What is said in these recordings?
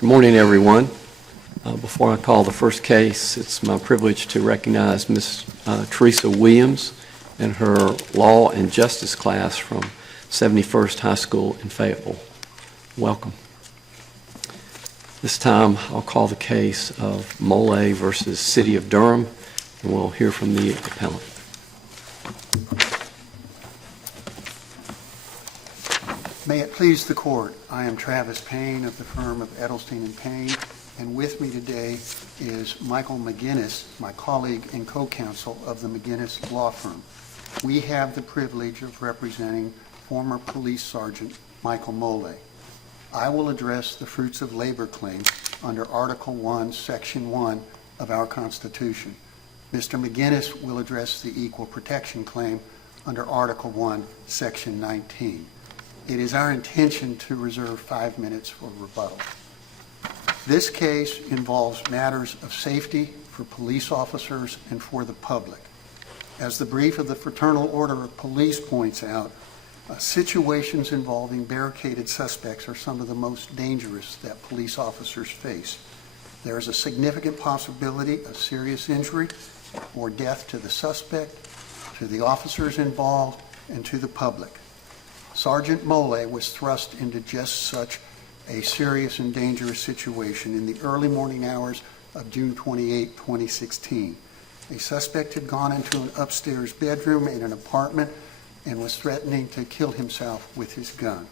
Good morning, everyone. Before I call the first case, it's my privilege to recognize Ms. Teresa Williams and her Law and Justice class from 71st High School in Fayetteville. Welcome. This time, I'll call the case of Mole versus City of Durham, and we'll hear from the appellant. May it please the court, I am Travis Payne of the firm of Edelstein and Payne, and with me today is Michael McGinnis, my colleague and co-counsel of the McGinnis Law Firm. We have the privilege of representing former police sergeant Michael Mole. I will address the fruits of labor claim under Article 1, Section 1 of our Constitution. Mr. McGinnis will address the equal protection claim under Article 1, Section 19. It is our intention to reserve 5 minutes for rebuttal. This case involves matters of safety for police officers and for the public. As the brief of the Fraternal Order of Police points out, situations involving barricaded suspects are some of the most dangerous that police officers face. There is a significant possibility of serious injury or death to the suspect, to the officers involved, and to the public. Sergeant Mole was thrust into just such a serious and dangerous situation in the early morning hours of June 28, 2016. A suspect had gone into an upstairs bedroom in an apartment and was threatening to kill himself with his gun.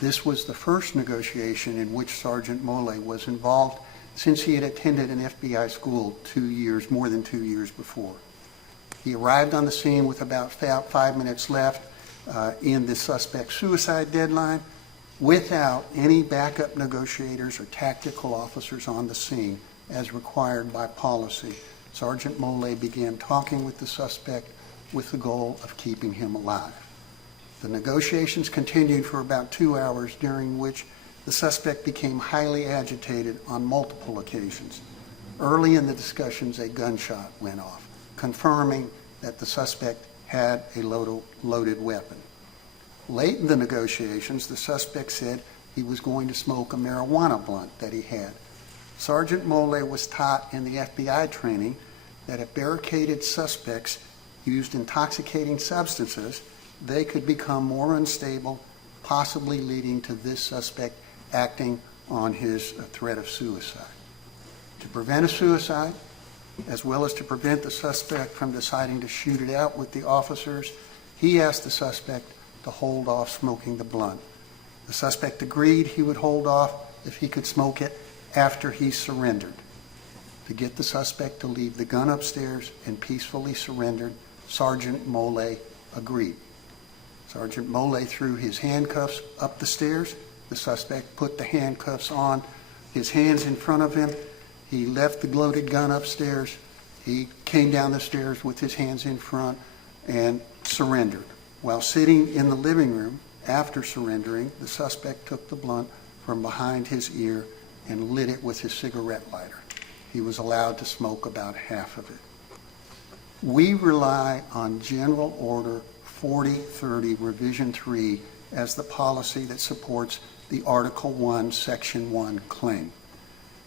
This was the first negotiation in which Sergeant Mole was involved since he had attended an FBI school more than 2 years before. He arrived on the scene with about 5 minutes left in the suspect's suicide deadline without any backup negotiators or tactical officers on the scene as required by policy. Sergeant Mole began talking with the suspect with the goal of keeping him alive. The negotiations continued for about 2 hours, during which the suspect became highly agitated on multiple occasions. Early in the discussions, a gunshot went off, confirming that the suspect had a loaded weapon. Late in the negotiations, the suspect said he was going to smoke a marijuana blunt that he had. Sergeant Mole was taught in the FBI training that if barricaded suspects used intoxicating substances, they could become more unstable, possibly leading to this suspect acting on his threat of suicide. To prevent a suicide, as well as to prevent the suspect from deciding to shoot it out with the officers, he asked the suspect to hold off smoking the blunt. The suspect agreed he would hold off if he could smoke it after he surrendered. To get the suspect to leave the gun upstairs and peacefully surrendered, Sergeant Mole agreed. Sergeant Mole threw his handcuffs up the stairs. The suspect put the handcuffs on, his hands in front of him. He left the loaded gun upstairs. He came down the stairs with his hands in front and surrendered. While sitting in the living room after surrendering, the suspect took the blunt from behind his ear and lit it with his cigarette lighter. He was allowed to smoke about half of it. We rely on General Order 4030 Revision 3 as the policy that supports the Article 1, Section 1 claim.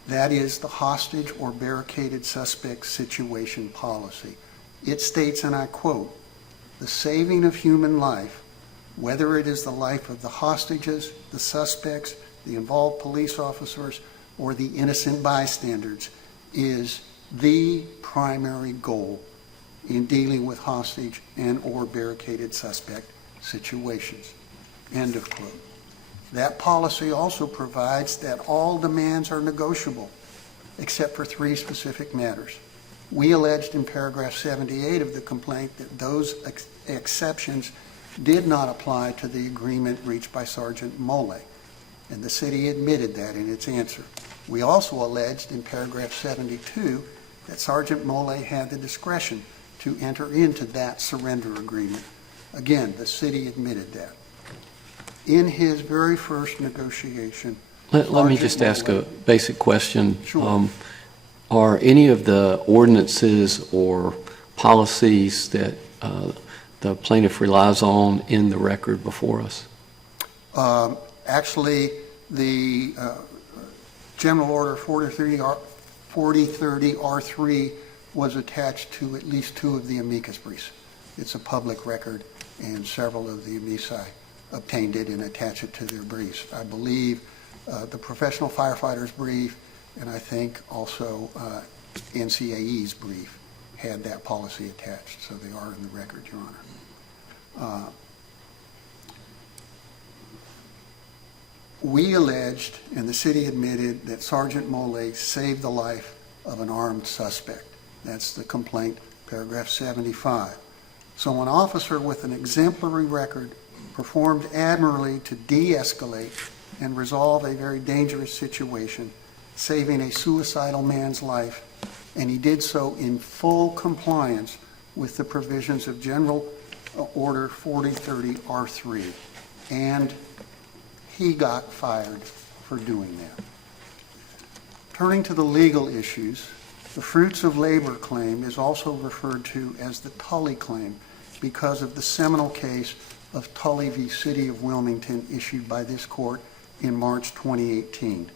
That is the hostage or barricaded suspect situation policy. It states, and I quote, "The saving of human life, whether it is the life of the hostages, the suspects, the involved police officers, or the innocent bystanders, is the primary goal in dealing with hostage and or barricaded suspect situations." End of quote. That policy also provides that all demands are negotiable, except for 3 specific matters. We alleged in paragraph 78 of the complaint that those exceptions did not apply to the agreement reached by Sergeant Mole, and the city admitted that in its answer. We also alleged in paragraph 72 that Sergeant Mole had the discretion to enter into that surrender agreement. Again, the city admitted that. In his very first negotiation, Let me just ask a basic question. Sure. Are any of the ordinances or policies that the plaintiff relies on in the record before us? Actually, the General Order 4030R3 was attached to at least 2 of the amicus briefs. It's a public record, and several of the amici obtained it and attached it to their briefs. I believe the professional firefighters brief, and I think also NCAE's brief had that policy attached, so they are in the record, Your Honor. We alleged, and the city admitted, that Sergeant Mole saved the life of an armed suspect. That's the complaint, paragraph 75. So an officer with an exemplary record performed admirably to de-escalate and resolve a very dangerous situation, saving a suicidal man's life, and he did so in full compliance with the provisions of General Order 4030R3, and he got fired for doing that. Turning to the legal issues, the fruits of labor claim is also referred to as the Tully claim because of the seminal case of Tully v. City of Wilmington issued by this court in March 2018.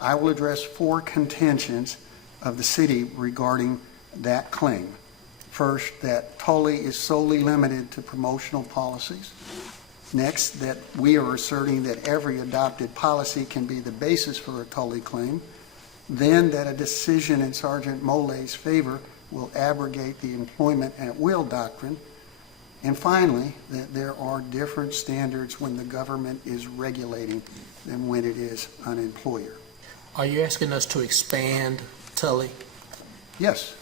I will address 4 contentions of the city regarding that claim. First, that Tully is solely limited to promotional policies. Next, that we are asserting that every adopted policy can be the basis for a Tully claim. Then that a decision in Sergeant Mole's favor will abrogate the employment at will doctrine. And finally, that there are different standards when the government is regulating than when it is an employer. Are you asking us to expand Tully? Yes.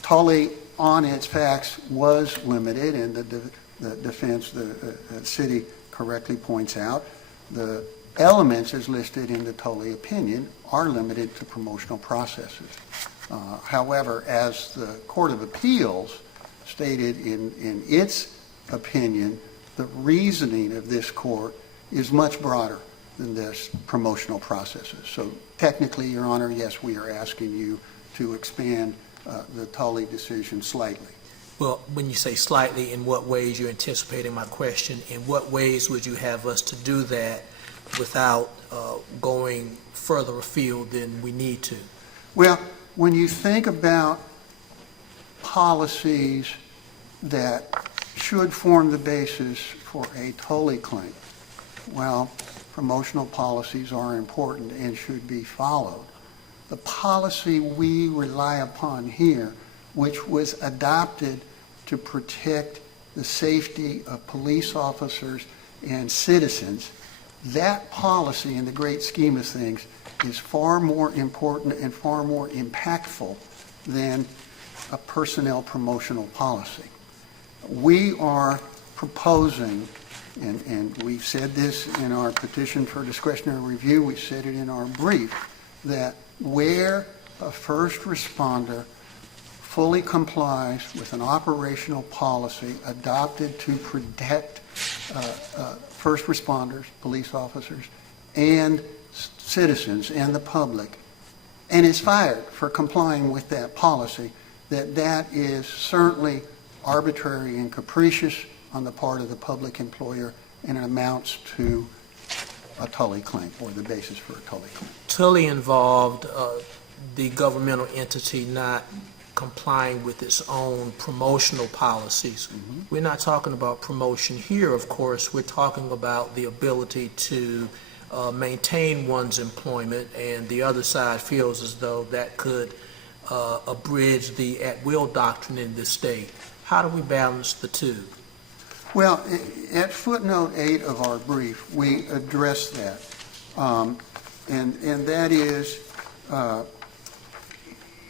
Tully, on its facts, was limited, and the defense, the city correctly points out, the elements as listed in the Tully opinion are limited to promotional processes. However, as the Court of Appeals stated in its opinion, the reasoning of this court is much broader than this promotional processes. So technically, Your Honor, yes, we are asking you to expand the Tully decision slightly. Well, when you say slightly, in what ways you're anticipating my question? In what ways would you have us to do that without going further afield than we need to? Well, when you think about policies that should form the basis for a Tully claim, well, promotional policies are important and should be followed. The policy we rely upon here, which was adopted to protect the safety of police officers and citizens, that policy in the great scheme of things is far more important and far more impactful than a personnel promotional policy. We are proposing, and we've said this in our petition for discretionary review, we've said it in our brief, that where a first responder fully complies with an operational policy adopted to protect first responders, police officers, and citizens and the public, and is fired for complying with that policy, that is certainly arbitrary and capricious on the part of the public employer, and it amounts to a Tully claim, or the basis for a Tully claim. Tully involved the governmental entity not complying with its own promotional policies. Mm-hmm. We're not talking about promotion here, of course. We're talking about the ability to maintain one's employment, and the other side feels as though that could abridge the at-will doctrine in this state. How do we balance the two? Well, at footnote 8 of our brief, we address that, and that is,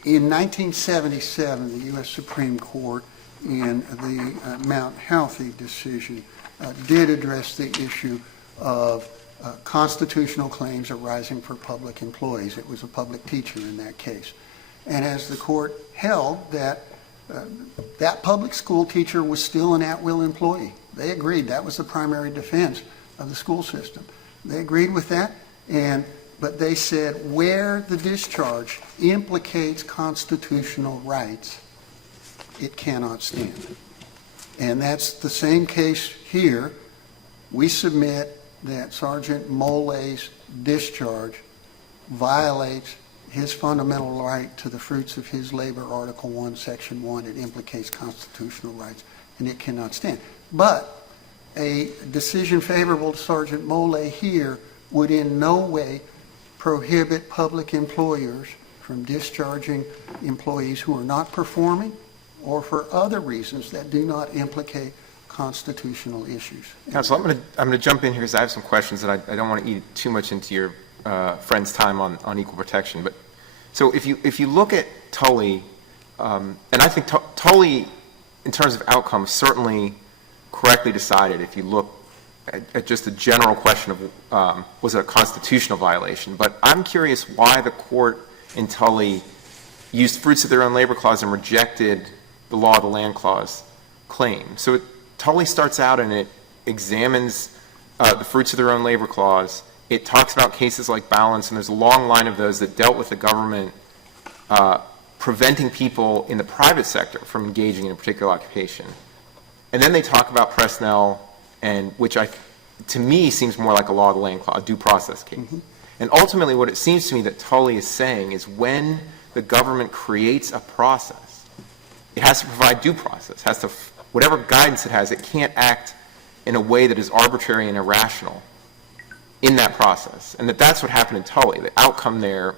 in 1977, the U.S. Supreme Court, in the Mount Healthy decision, did address the issue of constitutional claims arising for public employees. It was a public teacher in that case. And as the court held that that public school teacher was still an at-will employee. They agreed that was the primary defense of the school system. They agreed with that, but they said where the discharge implicates constitutional rights, it cannot stand. And that's the same case here. We submit that Sergeant Mole's discharge violates his fundamental right to the fruits of his labor, Article 1, Section 1. It implicates constitutional rights, and it cannot stand. But a decision favorable to Sergeant Mole here would in no way prohibit public employers from discharging employees who are not performing or for other reasons that do not implicate constitutional issues. Counsel, I'm going to jump in here because I have some questions, and I don't want to eat too much into your friend's time on equal protection. But so if you look at Tully, and I think Tully, in terms of outcomes, certainly correctly decided. If you look at just a general question of was it a constitutional violation, but I'm curious why the court in Tully used fruits of their own labor clause and rejected the law of the land clause claim. So Tully starts out and it examines the fruits of their own labor clause. It talks about cases like Balance, and there's a long line of those that dealt with the government preventing people in the private sector from engaging in a particular occupation. And then they talk about Presnell, and which to me seems more like a law of the land clause, due process case. Mm-hmm. And ultimately what it seems to me that Tully is saying is when the government creates a process, it has to provide due process, has to, whatever guidance it has, it can't act in a way that is arbitrary and irrational in that process. And that's what happened in Tully. The outcome there,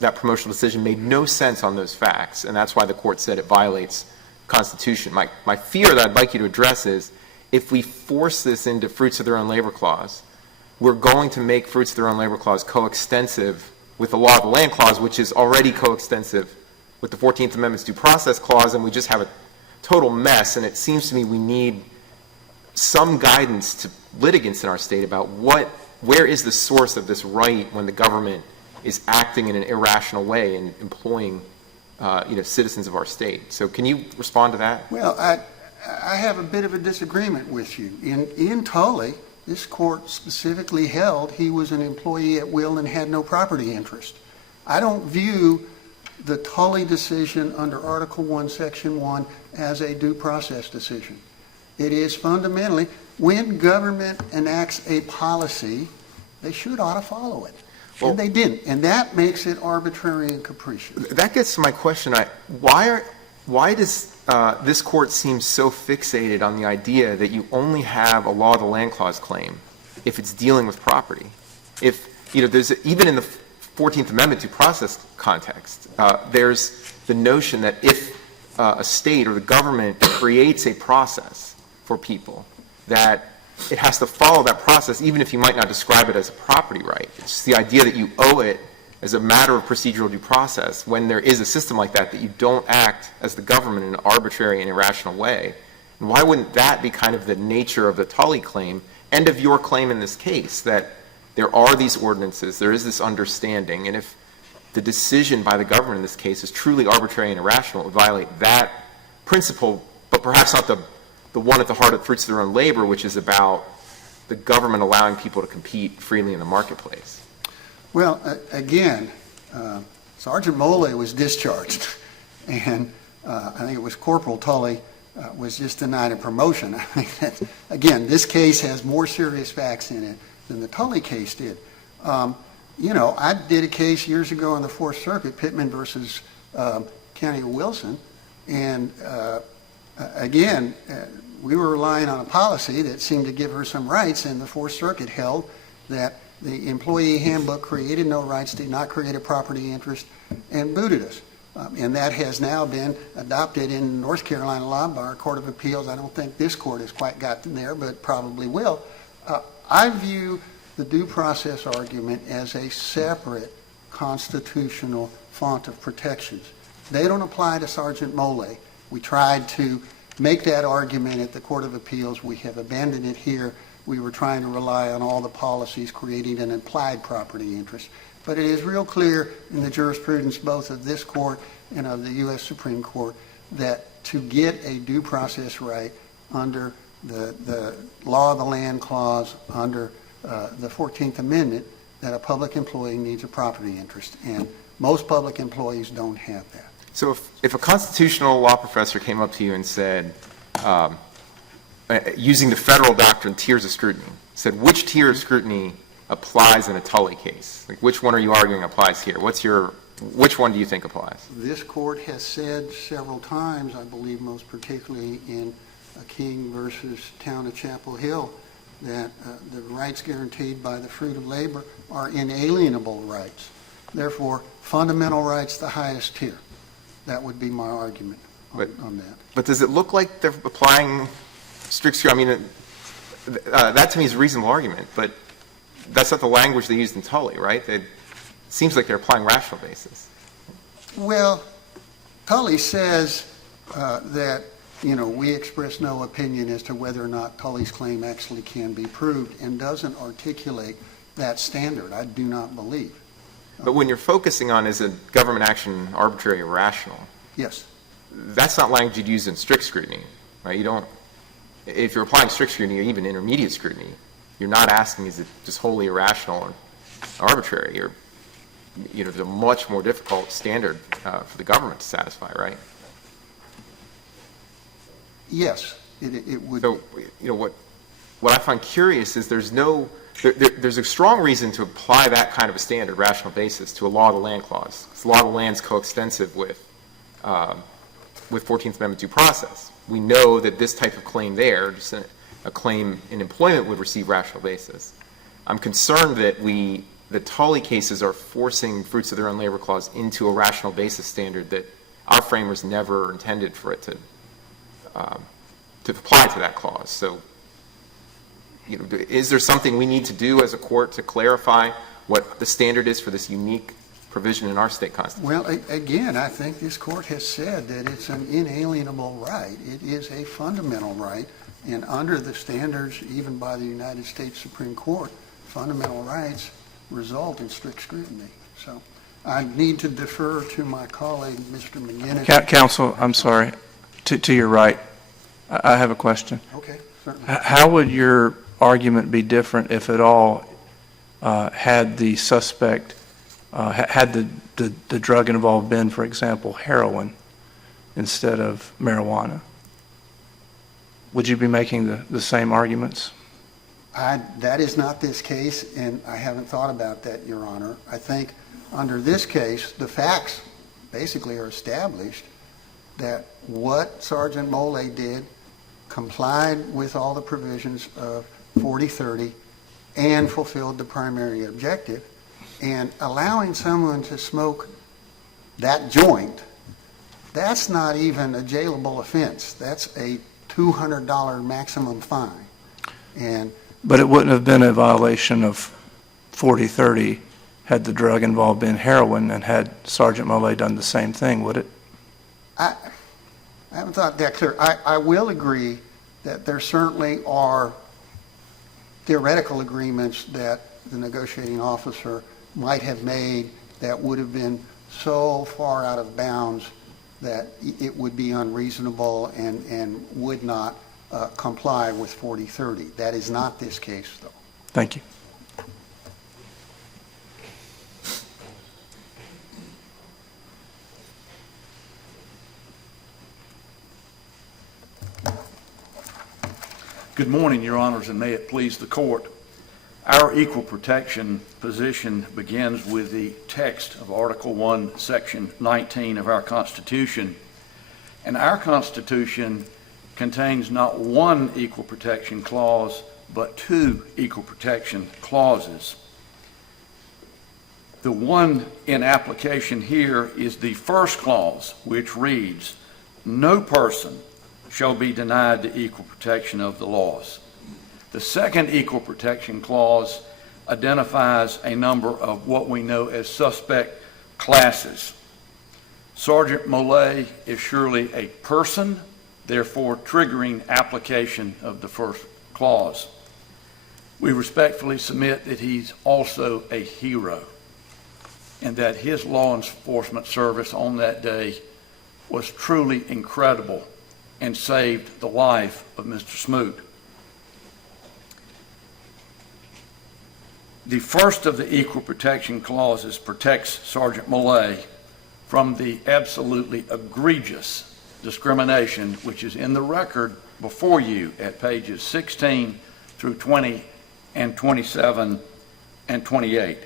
that promotional decision made no sense on those facts, and that's why the court said it violates Constitution. My fear that I'd like you to address is if we force this into fruits of their own labor clause, we're going to make fruits of their own labor clause coextensive with the law of the land clause, which is already coextensive with the 14th Amendment's due process clause, and we just have a total mess. And it seems to me we need some guidance to litigants in our state about where is the source of this right when the government is acting in an irrational way and employing citizens of our state. So can you respond to that? Well, I have a bit of a disagreement with you. In Tully, this court specifically held he was an employee at will and had no property interest. I don't view the Tully decision under Article 1, Section 1 as a due process decision. It is fundamentally, when government enacts a policy, they should ought to follow it. Well, and they didn't. And that makes it arbitrary and capricious. That gets to my question. Why does this court seem so fixated on the idea that you only have a law of the land clause claim if it's dealing with property? If, there's, even in the 14th Amendment due process context, there's the notion that if a state or the government creates a process for people, that it has to follow that process even if you might not describe it as a property right. It's the idea that you owe it as a matter of procedural due process when there is a system like that you don't act as the government in an arbitrary and irrational way. And why wouldn't that be kind of the nature of the Tully claim and of your claim in this case, that there are these ordinances, there is this understanding, and if the decision by the government in this case is truly arbitrary and irrational, it would violate that principle, but perhaps not the one at the heart of fruits of their own labor, which is about the government allowing people to compete freely in the marketplace. Well, again, Sergeant Mole was discharged, and I think it was Corporal Tully was just denied a promotion. I think that, again, this case has more serious facts in it than the Tully case did. I did a case years ago on the Fourth Circuit, Pittman versus County of Wilson, and again, we were relying on a policy that seemed to give her some rights, and the Fourth Circuit held that the employee handbook created no rights, did not create a property interest, and booted us. And that has now been adopted in North Carolina law by our Court of Appeals. I don't think this court has quite gotten there, but probably will. I view the due process argument as a separate constitutional font of protections. They don't apply to Sergeant Mole. We tried to make that argument at the Court of Appeals. We have abandoned it here. We were trying to rely on all the policies creating an implied property interest. But it is real clear in the jurisprudence both of this court and of the U.S. Supreme Court that to get a due process right under the law of the land clause, under the 14th Amendment, that a public employee needs a property interest. And most public employees don't have that. So if a constitutional law professor came up to you and said, using the federal doctrine, tiers of scrutiny, said which tier of scrutiny applies in a Tully case? Like, which one are you arguing applies here? Which one do you think applies? This court has said several times, I believe most particularly in King versus Town of Chapel Hill, that the rights guaranteed by the fruit of labor are inalienable rights. Therefore, fundamental rights the highest tier. That would be my argument on that. But does it look like they're applying strict scrutiny? I mean, that to me is a reasonable argument, but that's not the language they used in Tully, right? It seems like they're applying rational basis. Well, Tully says that, we express no opinion as to whether or not Tully's claim actually can be proved, and doesn't articulate that standard, I do not believe. But when you're focusing on is a government action arbitrary or rational, Yes. that's not language you'd use in strict scrutiny, right? You don't, if you're applying strict scrutiny or even intermediate scrutiny, you're not asking is it just wholly irrational or arbitrary, or, there's a much more difficult standard for the government to satisfy, right? Yes, it would. So, what I find curious is there's a strong reason to apply that kind of a standard, rational basis, to a law of the land clause. Because the law of the land is coextensive with 14th Amendment due process. We know that this type of claim there, just a claim in employment, would receive rational basis. I'm concerned that the Tully cases are forcing fruits of their own labor clause into a rational basis standard that our framers never intended for it to apply to that clause. So, is there something we need to do as a court to clarify what the standard is for this unique provision in our state constitution? Well, again, I think this court has said that it's an inalienable right. It is a fundamental right, and under the standards, even by the United States Supreme Court, fundamental rights result in strict scrutiny. So I need to defer to my colleague, Mr. McGinnis. Counsel, I'm sorry. To your right, I have a question. Okay, certainly. How would your argument be different, if at all, had the suspect, had the drug involved been, for example, heroin instead of marijuana? Would you be making the same arguments? That is not this case, and I haven't thought about that, Your Honor. I think under this case, the facts basically are established that what Sergeant Mole did complied with all the provisions of 4030 and fulfilled the primary objective. And allowing someone to smoke that joint, that's not even a jailable offense. That's a $200 maximum fine. But it wouldn't have been a violation of 4030 had the drug involved been heroin, and had Sergeant Mole done the same thing, would it? I haven't thought that clear. I will agree that there certainly are theoretical agreements that the negotiating officer might have made that would have been so far out of bounds that it would be unreasonable and would not comply with 4030. That is not this case, though. Thank you. Good morning, Your Honors, and may it please the Court. Our equal protection position begins with the text of Article 1, Section 19 of our Constitution. And our Constitution contains not one equal protection clause, but two equal protection clauses. The one in application here is the first clause, which reads, "No person shall be denied the equal protection of the laws." The second equal protection clause identifies a number of what we know as suspect classes. Sergeant Mole is surely a person, therefore triggering application of the first clause. We respectfully submit that he's also a hero, and that his law enforcement service on that day was truly incredible and saved the life of Mr. Smoot. The first of the equal protection clauses protects Sergeant Mole from the absolutely egregious discrimination which is in the record before you at pages 16 through 20 and 27 and 28.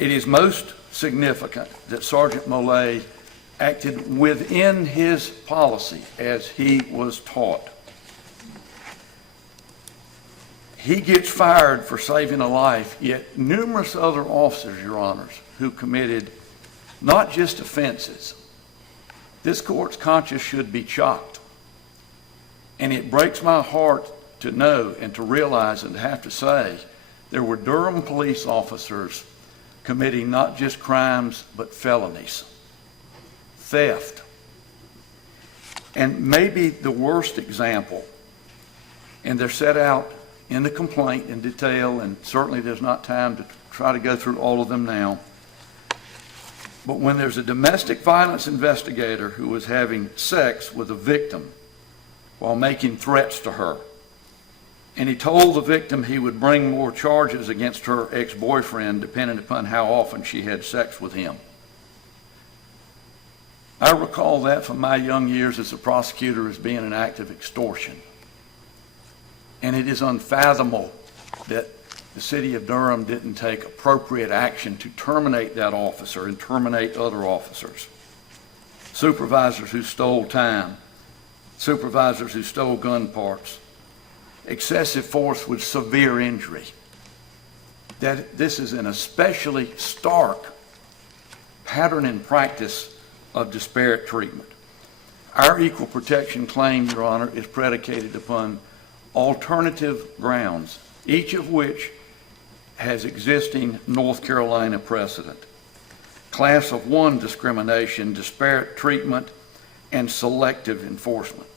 It is most significant that Sergeant Mollet acted within his policy as he was taught. He gets fired for saving a life, yet numerous other officers, Your Honors, who committed not just offenses. This court's conscience should be shocked. And it breaks my heart to know and to realize and to have to say there were Durham police officers committing not just crimes but felonies, theft. And maybe the worst example, and they're set out in the complaint in detail, and certainly there's not time to try to go through all of them now. But when there's a domestic violence investigator who was having sex with a victim while making threats to her, and he told the victim he would bring more charges against her ex-boyfriend depending upon how often she had sex with him. I recall that from my young years as a prosecutor as being an act of extortion. And it is unfathomable that the city of Durham didn't take appropriate action to terminate that officer and terminate other officers. Supervisors who stole time, supervisors who stole gun parts, excessive force with severe injury. That this is an especially stark pattern and practice of disparate treatment. Our equal protection claim, Your Honor, is predicated upon alternative grounds, each of which has existing North Carolina precedent. Class of 1 discrimination, disparate treatment, and selective enforcement.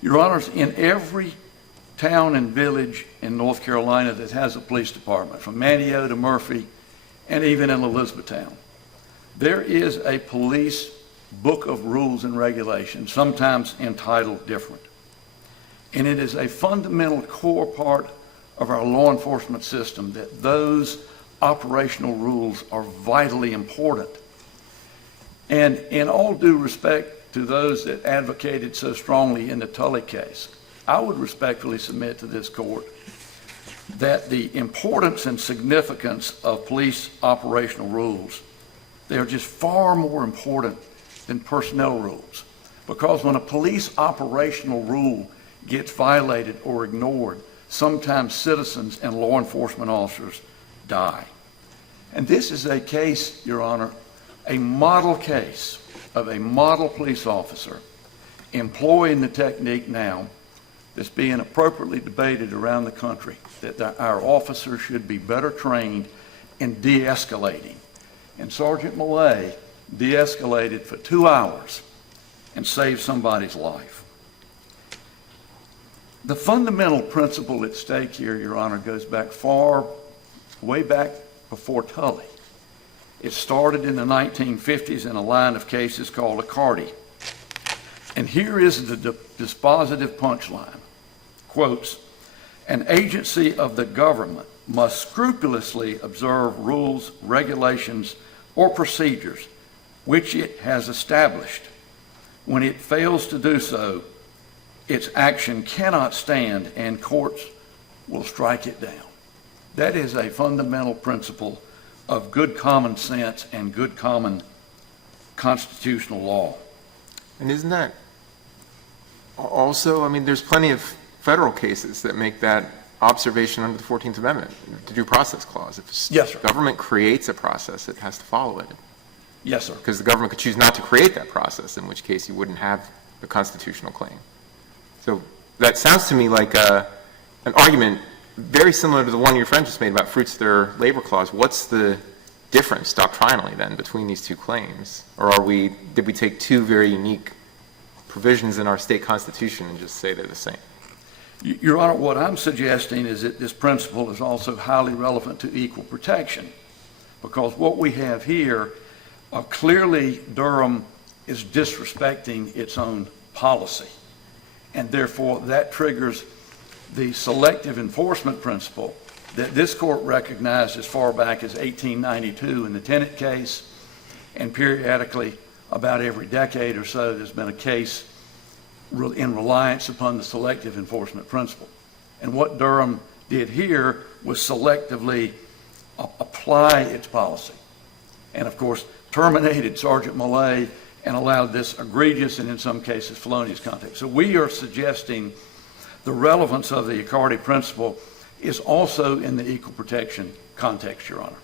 Your Honors, in every town and village in North Carolina that has a police department, from Manteo to Murphy, and even in Elizabethtown, there is a police book of rules and regulations, sometimes entitled different. And it is a fundamental core part of our law enforcement system that those operational rules are vitally important. And in all due respect to those that advocated so strongly in the Tully case, I would respectfully submit to this court that the importance and significance of police operational rules, they are just far more important than personnel rules. Because when a police operational rule gets violated or ignored, sometimes citizens and law enforcement officers die. And this is a case, Your Honor, a model case of a model police officer employing the technique now that's being appropriately debated around the country, that our officers should be better trained in de-escalating. And Sergeant Mollet de-escalated for 2 hours and saved somebody's life. The fundamental principle at stake here, Your Honor, goes back way back before Tully. It started in the 1950s in a line of cases called Accardi. And here is the dispositive punchline. Quotes, an agency of the government must scrupulously observe rules, regulations, or procedures which it has established. When it fails to do so, its action cannot stand and courts will strike it down. That is a fundamental principle of good common sense and good common constitutional law. And isn't that also, I mean, there's plenty of federal cases that make that observation under the 14th Amendment, the Due Process Clause. If Yes, sir. the government creates a process, it has to follow it. Yes, sir. Because the government could choose not to create that process, in which case you wouldn't have a constitutional claim. So that sounds to me like an argument very similar to the one your friend just made about fruits of their labor clause. What's the difference doctrinally then between these two claims? Or did we take two very unique provisions in our state constitution and just say they're the same? Your Honor, what I'm suggesting is that this principle is also highly relevant to equal protection, because what we have here, clearly Durham is disrespecting its own policy, and therefore that triggers the selective enforcement principle that this court recognized as far back as 1892 in the Tennant case, and periodically about every decade or so there's been a case in reliance upon the selective enforcement principle. And what Durham did here was selectively apply its policy. And of course, terminated Sergeant Millay and allowed this egregious and in some cases felonious conduct. So we are suggesting the relevance of the Accardi principle is also in the equal protection context, Your Honor.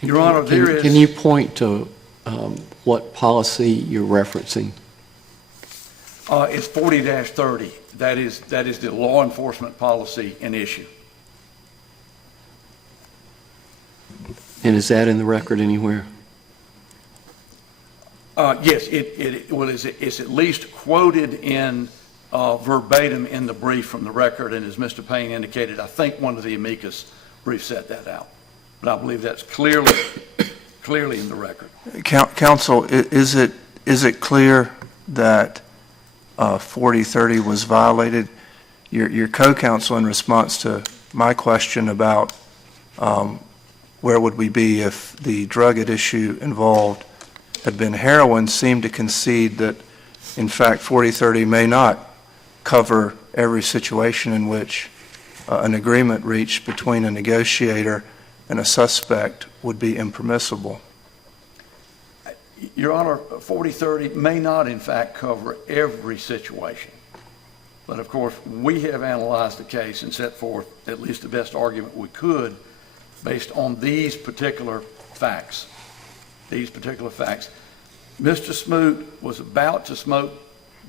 Your Honor, there is... Can you point to what policy you're referencing? It's 40-30. That is the law enforcement policy in issue. And is that in the record anywhere? Yes, it's at least quoted in verbatim in the brief from the record, and as Mr. Payne indicated, I think one of the amicus briefs set that out. But I believe that's clearly in the record. Counsel, is it clear that 40-30 was violated? Your co-counsel, in response to my question about where would we be if the drug at issue involved had been heroin, seemed to concede that, in fact, 40-30 may not cover every situation in which an agreement reached between a negotiator and a suspect would be impermissible. Your Honor, 40-30 may not, in fact, cover every situation. But of course, we have analyzed the case and set forth at least the best argument we could based on these particular facts. Mr. Smoot was about to smoke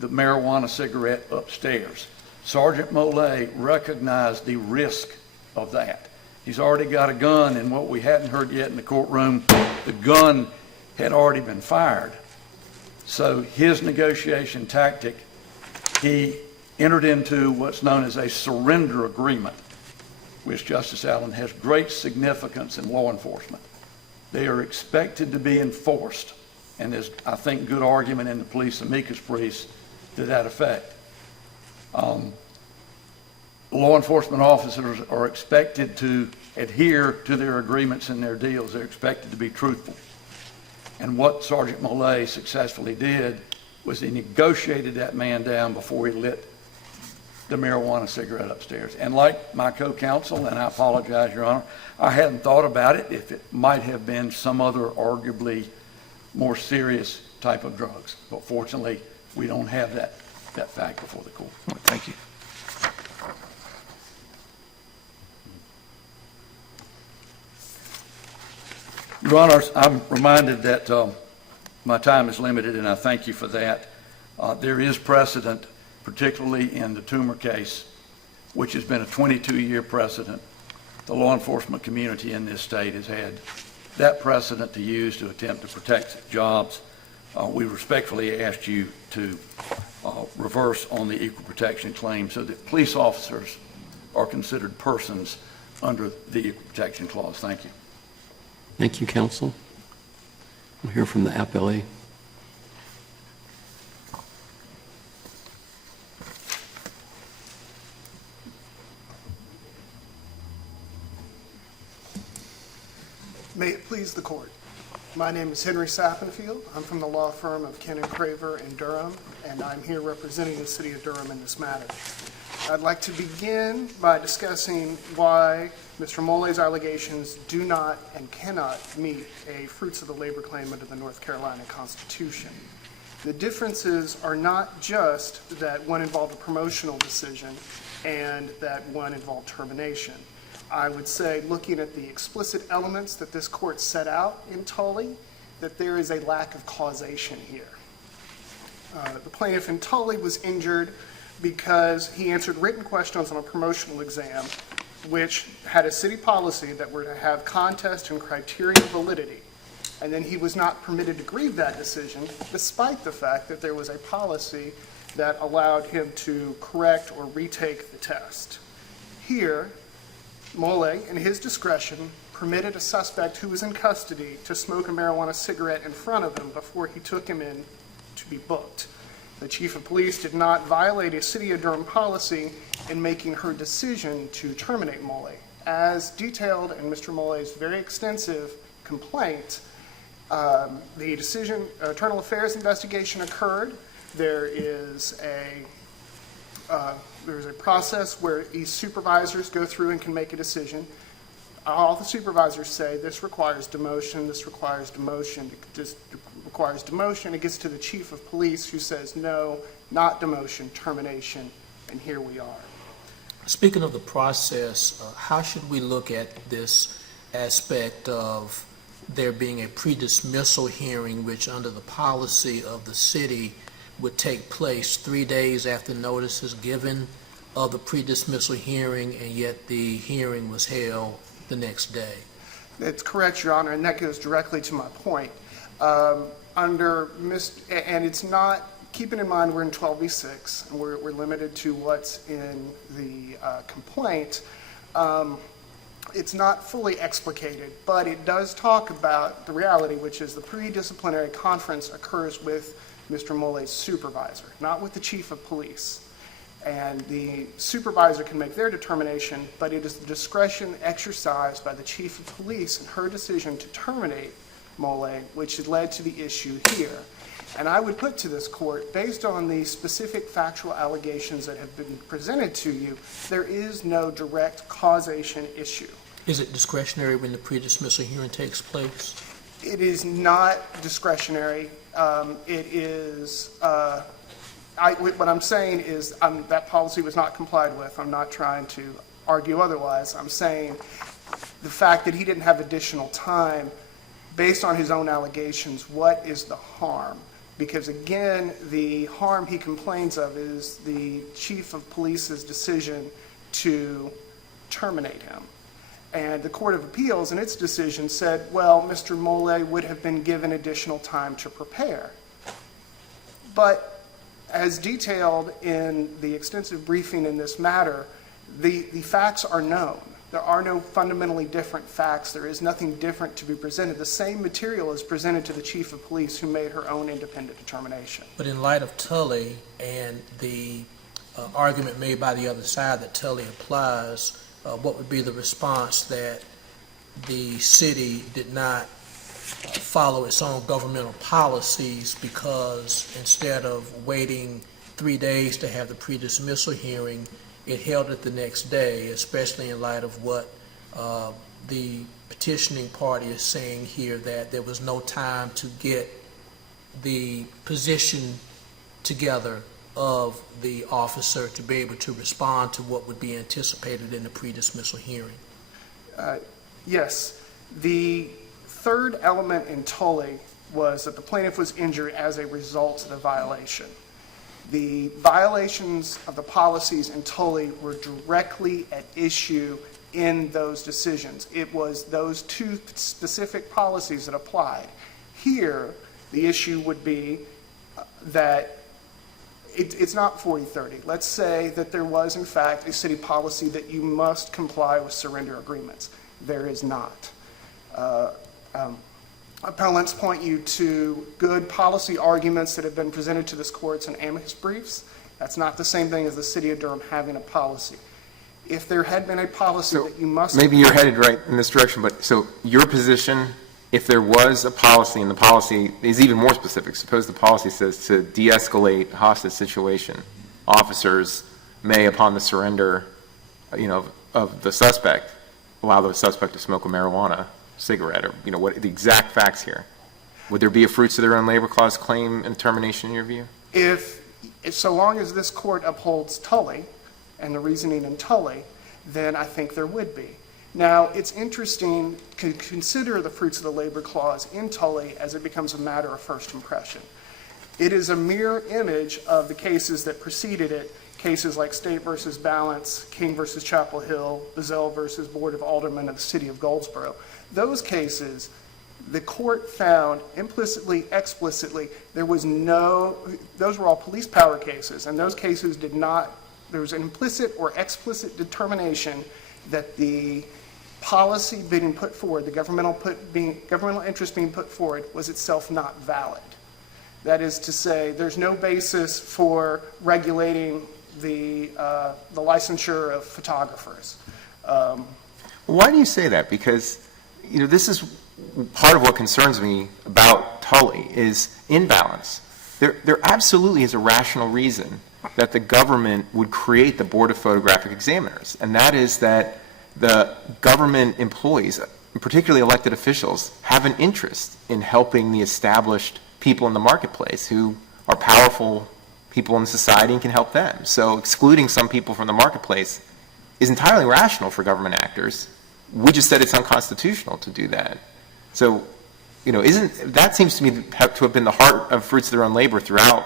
the marijuana cigarette upstairs. Sergeant Millay recognized the risk of that. He's already got a gun, and what we hadn't heard yet in the courtroom, the gun had already been fired. So his negotiation tactic, he entered into what's known as a surrender agreement, which, Justice Allen, has great significance in law enforcement. They are expected to be enforced, and there's, I think, good argument in the police amicus briefs to that effect. Law enforcement officers are expected to adhere to their agreements and their deals. They're expected to be truthful. And what Sergeant Millay successfully did was he negotiated that man down before he lit the marijuana cigarette upstairs. And like my co-counsel, and I apologize, Your Honor, I hadn't thought about it if it might have been some other arguably more serious type of drugs. But fortunately, we don't have that fact before the court. Thank you. Your Honors, I'm reminded that my time is limited, and I thank you for that. There is precedent, particularly in the Toomer case, which has been a 22-year precedent. The law enforcement community in this state has had that precedent to use to attempt to protect jobs. We respectfully asked you to reverse on the equal protection claim so that police officers are considered persons under the equal protection clause. Thank you. Thank you, counsel. We'll hear from the appellee. May it please the court. My name is Henry Sappenfield. I'm from the law firm of Ken and Craver in Durham, and I'm here representing the city of Durham in this matter. I'd like to begin by discussing why Mr. Molley's allegations do not and cannot meet a fruits of the labor claim under the North Carolina Constitution. The differences are not just that one involved a promotional decision and that one involved termination. I would say, looking at the explicit elements that this court set out in Tully, that there is a lack of causation here. The plaintiff in Tully was injured because he answered written questions on a promotional exam, which had a city policy that were to have contest and criteria validity. And then he was not permitted to grieve that decision, despite the fact that there was a policy that allowed him to correct or retake the test. Here, Molley, in his discretion, permitted a suspect who was in custody to smoke a marijuana cigarette in front of him before he took him in to be booked. The chief of police did not violate a city of Durham policy in making her decision to terminate Molley. As detailed in Mr. Molley's very extensive complaint, the internal affairs investigation occurred. There is a there's a process where these supervisors go through and can make a decision. All the supervisors say, this requires demotion, this requires demotion, this requires demotion. It gets to the chief of police who says, no, not demotion, termination, and here we are. Speaking of the process, how should we look at this aspect of there being a pre-dismissal hearing, which under the policy of the city would take place 3 days after notice is given of the pre-dismissal hearing, and yet the hearing was held the next day? That's correct, Your Honor, and that goes directly to my point. And it's not, keeping in mind we're in 12b-6, and we're limited to what's in the complaint. It's not fully explicated, but it does talk about the reality, which is the pre-disciplinary conference occurs with Mr. Mole's supervisor, not with the chief of police. And the supervisor can make their determination, but it is the discretion exercised by the chief of police in her decision to terminate Mole, which has led to the issue here. And I would put to this court, based on the specific factual allegations that have been presented to you, there is no direct causation issue. Is it discretionary when the pre-dismissal hearing takes place? It is not discretionary. It is, what I'm saying is that policy was not complied with. I'm not trying to argue otherwise. I'm saying the fact that he didn't have additional time, based on his own allegations, what is the harm? Because again, the harm he complains of is the chief of police's decision to terminate him. And the Court of Appeals in its decision said, well, Mr. Mole would have been given additional time to prepare. But as detailed in the extensive briefing in this matter, the facts are known. There are no fundamentally different facts. There is nothing different to be presented. The same material is presented to the chief of police who made her own independent determination. But in light of Tully and the argument made by the other side that Tully applies, what would be the response that the city did not follow its own governmental policies because instead of waiting 3 days to have the pre-dismissal hearing, it held it the next day, especially in light of what the petitioning party is saying here, that there was no time to get the position together of the officer to be able to respond to what would be anticipated in the pre-dismissal hearing? Yes. The third element in Tully was that the plaintiff was injured as a result of the violation. The violations of the policies in Tully were directly at issue in those decisions. It was those two specific policies that applied. Here, the issue would be that it's not 40-30. Let's say that there was, in fact, a city policy that you must comply with surrender agreements. There is not. Appellants point you to good policy arguments that have been presented to this court in amicus briefs. That's not the same thing as the city of Durham having a policy. If there had been a policy that you must... Maybe you're headed right in this direction, but so your position, if there was a policy, and the policy is even more specific, suppose the policy says to de-escalate a hostage situation, officers may, upon the surrender, of the suspect, allow the suspect to smoke a marijuana cigarette, or, what the exact facts here. Would there be a fruits of their own labor clause claim and termination in your view? If so long as this court upholds Tully and the reasoning in Tully, then I think there would be. Now, it's interesting to consider the fruits of the labor clause in Tully as it becomes a matter of first impression. It is a mirror image of the cases that preceded it, cases like State versus Balance, King versus Chapel Hill, Bazell versus Board of Aldermen of the City of Goldsboro. Those cases, the court found implicitly, explicitly, those were all police power cases, and those cases did not, there was an implicit or explicit determination that the policy being put forward, the governmental interest being put forward, was itself not valid. That is to say, there's no basis for regulating the licensure of photographers. Why do you say that? Because, this is part of what concerns me about Tully is imbalance. There absolutely is a rational reason that the government would create the Board of Photographic Examiners, and that is that the government employees, particularly elected officials, have an interest in helping the established people in the marketplace who are powerful people in society and can help them. So excluding some people from the marketplace is entirely rational for government actors. We just said it's unconstitutional to do that. So, that seems to me to have been the heart of Fruits of Their Own Labor throughout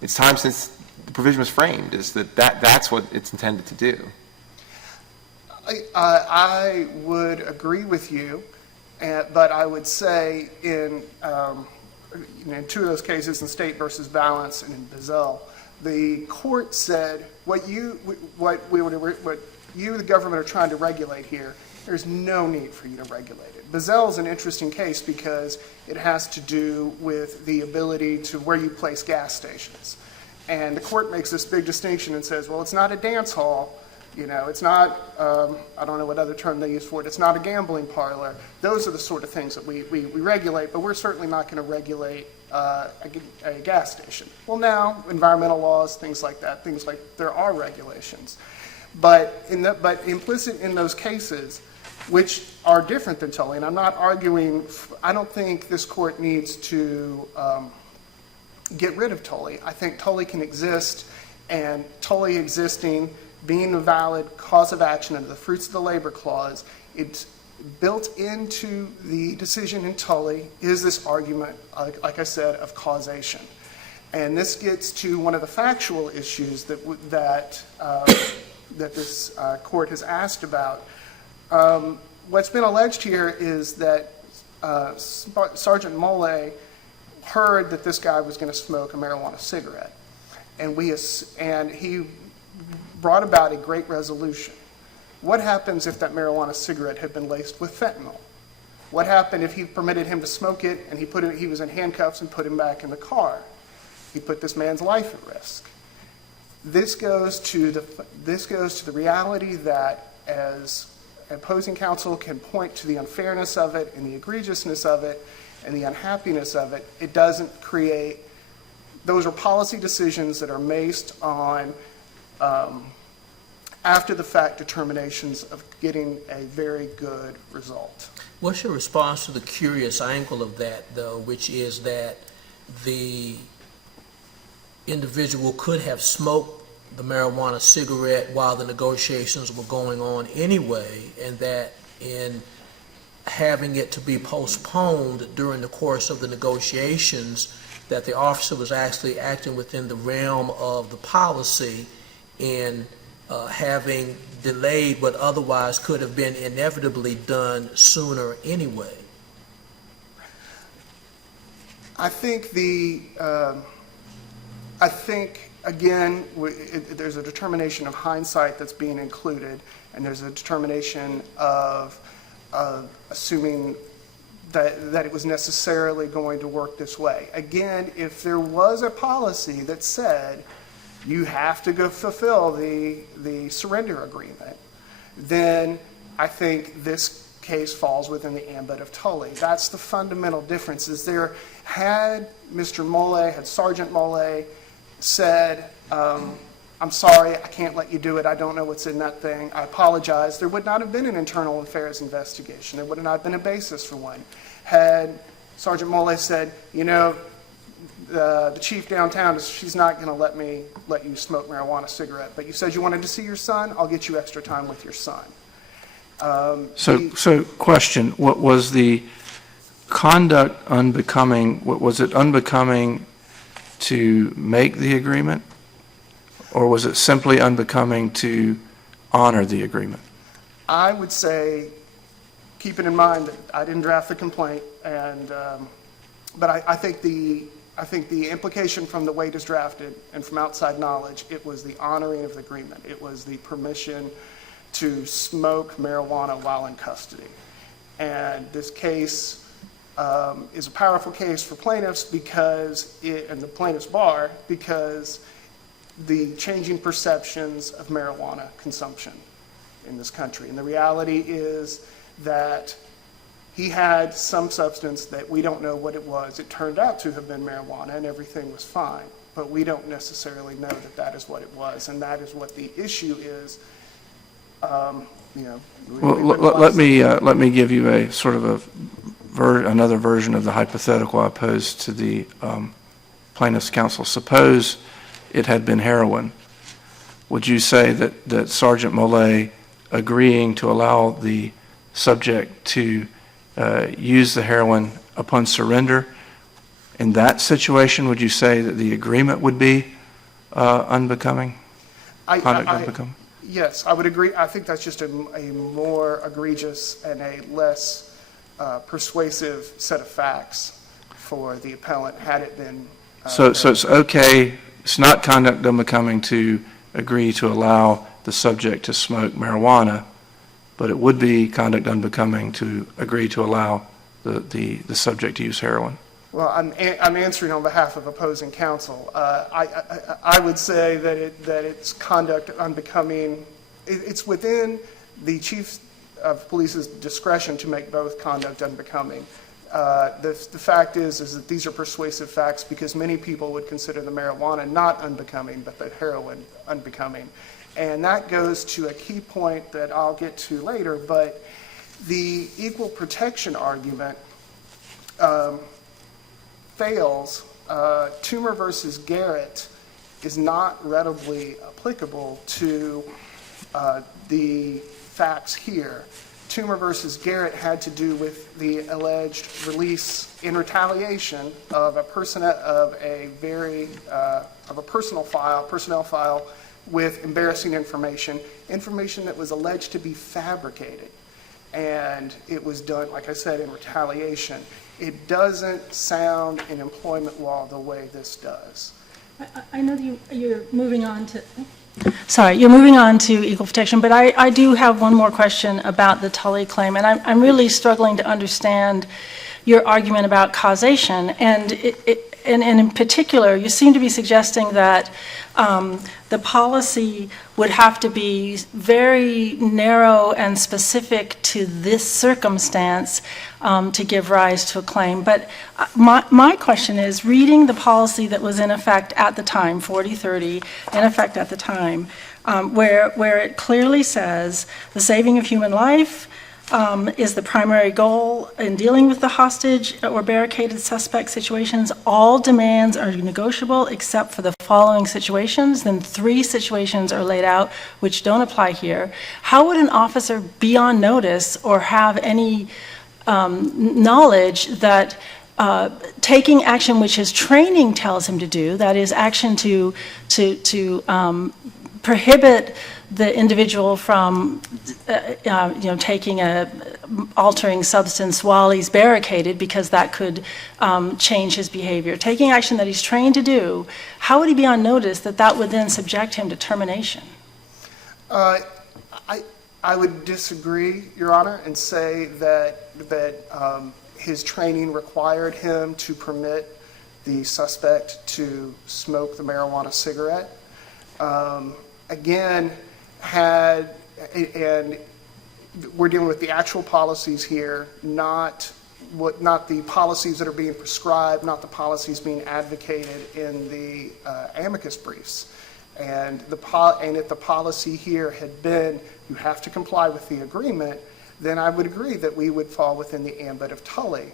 its time since the provision was framed, is that's what it's intended to do. I would agree with you, but I would say in two of those cases, in State versus Balance and in Bazell, the court said what you, the government, are trying to regulate here, there's no need for you to regulate it. Bazell is an interesting case because it has to do with the ability to where you place gas stations. And the court makes this big distinction and says, well, it's not a dance hall, it's not, I don't know what other term they use for it, it's not a gambling parlor. Those are the sort of things that we regulate, but we're certainly not going to regulate a gas station. Well, now, environmental laws, things like that, there are regulations. But implicit in those cases, which are different than Tully, and I'm not arguing, I don't think this court needs to get rid of Tully. I think Tully can exist, and Tully existing, being a valid cause of action under the Fruits of the Labor Clause, it's built into the decision in Tully is this argument, like I said, of causation. And this gets to one of the factual issues that this court has asked about. What's been alleged here is that Sergeant Mole heard that this guy was going to smoke a marijuana cigarette, and he brought about a great resolution. What happens if that marijuana cigarette had been laced with fentanyl? What happened if he permitted him to smoke it and he was in handcuffs and put him back in the car? He put this man's life at risk. This goes to the reality that, as opposing counsel can point to the unfairness of it and the egregiousness of it and the unhappiness of it, it doesn't create, those are policy decisions that are based on after the fact determinations of getting a very good result. What's your response to the curious angle of that, though, which is that the individual could have smoked the marijuana cigarette while the negotiations were going on anyway, and that in having it to be postponed during the course of the negotiations, that the officer was actually acting within the realm of the policy in having delayed what otherwise could have been inevitably done sooner anyway? I think again, there's a determination of hindsight that's being included, and there's a determination of assuming that it was necessarily going to work this way. Again, if there was a policy that said you have to go fulfill the surrender agreement, then I think this case falls within the ambit of Tully. That's the fundamental difference. Is there, had Mr. Mole, had Sergeant Mole said, I'm sorry, I can't let you do it, I don't know what's in that thing, I apologize, there would not have been an internal affairs investigation. There would have not been a basis for one. Had Sergeant Mole said, the chief downtown, she's not going to let you smoke marijuana cigarette, but you said you wanted to see your son, I'll get you extra time with your son. So question, what was the conduct unbecoming, was it unbecoming to make the agreement, or was it simply unbecoming to honor the agreement? I would say, keeping in mind that I didn't draft the complaint, but I think the implication from the way it is drafted and from outside knowledge, it was the honoring of the agreement. It was the permission to smoke marijuana while in custody. And this case is a powerful case for plaintiffs and the plaintiffs' bar, because the changing perceptions of marijuana consumption in this country. And the reality is that he had some substance that we don't know what it was. It turned out to have been marijuana, and everything was fine. but we don't necessarily know that that is what it was, and that is what the issue is. You know, Well, let me give you a sort of another version of the hypothetical I posed to the plaintiff's counsel. Suppose it had been heroin. Would you say that Sergeant Mollet agreeing to allow the subject to use the heroin upon surrender, in that situation, would you say that the agreement would be unbecoming? Conduct unbecoming? Yes, I would agree. I think that's just a more egregious and a less persuasive set of facts for the appellant had it been. So it's okay, it's not conduct unbecoming to agree to allow the subject to smoke marijuana, but it would be conduct unbecoming to agree to allow the subject to use heroin. Well, I'm answering on behalf of opposing counsel. I would say that it's conduct unbecoming. It's within the chief of police's discretion to make both conduct unbecoming. The fact is that these are persuasive facts because many people would consider the marijuana not unbecoming, but the heroin unbecoming. And that goes to a key point that I'll get to later, but the equal protection argument fails. Toomer versus Garrett is not readily applicable to the facts here. Toomer versus Garrett had to do with the alleged release in retaliation of a personnel file with embarrassing information that was alleged to be fabricated. And it was done, like I said, in retaliation. It doesn't sound in employment law the way this does. I know that you're moving on to, sorry, you're moving on to equal protection, but I do have one more question about the Tully claim, and I'm really struggling to understand your argument about causation, and in particular, you seem to be suggesting that the policy would have to be very narrow and specific to this circumstance to give rise to a claim. But my question is, reading the policy that was in effect at the time, 4030, in effect at the time, where it clearly says the saving of human life is the primary goal in dealing with the hostage or barricaded suspect situations. All demands are negotiable except for the following situations. Then 3 situations are laid out which don't apply here. How would an officer be on notice or have any knowledge that taking action which his training tells him to do, that is action to prohibit the individual from taking a altering substance while he's barricaded because that could change his behavior. Taking action that he's trained to do, how would he be on notice that that would then subject him to termination? I would disagree, Your Honor, and say that his training required him to permit the suspect to smoke the marijuana cigarette. Again, and we're dealing with the actual policies here, not the policies that are being prescribed, not the policies being advocated in the amicus briefs. And if the policy here had been, you have to comply with the agreement, then I would agree that we would fall within the ambit of Tully,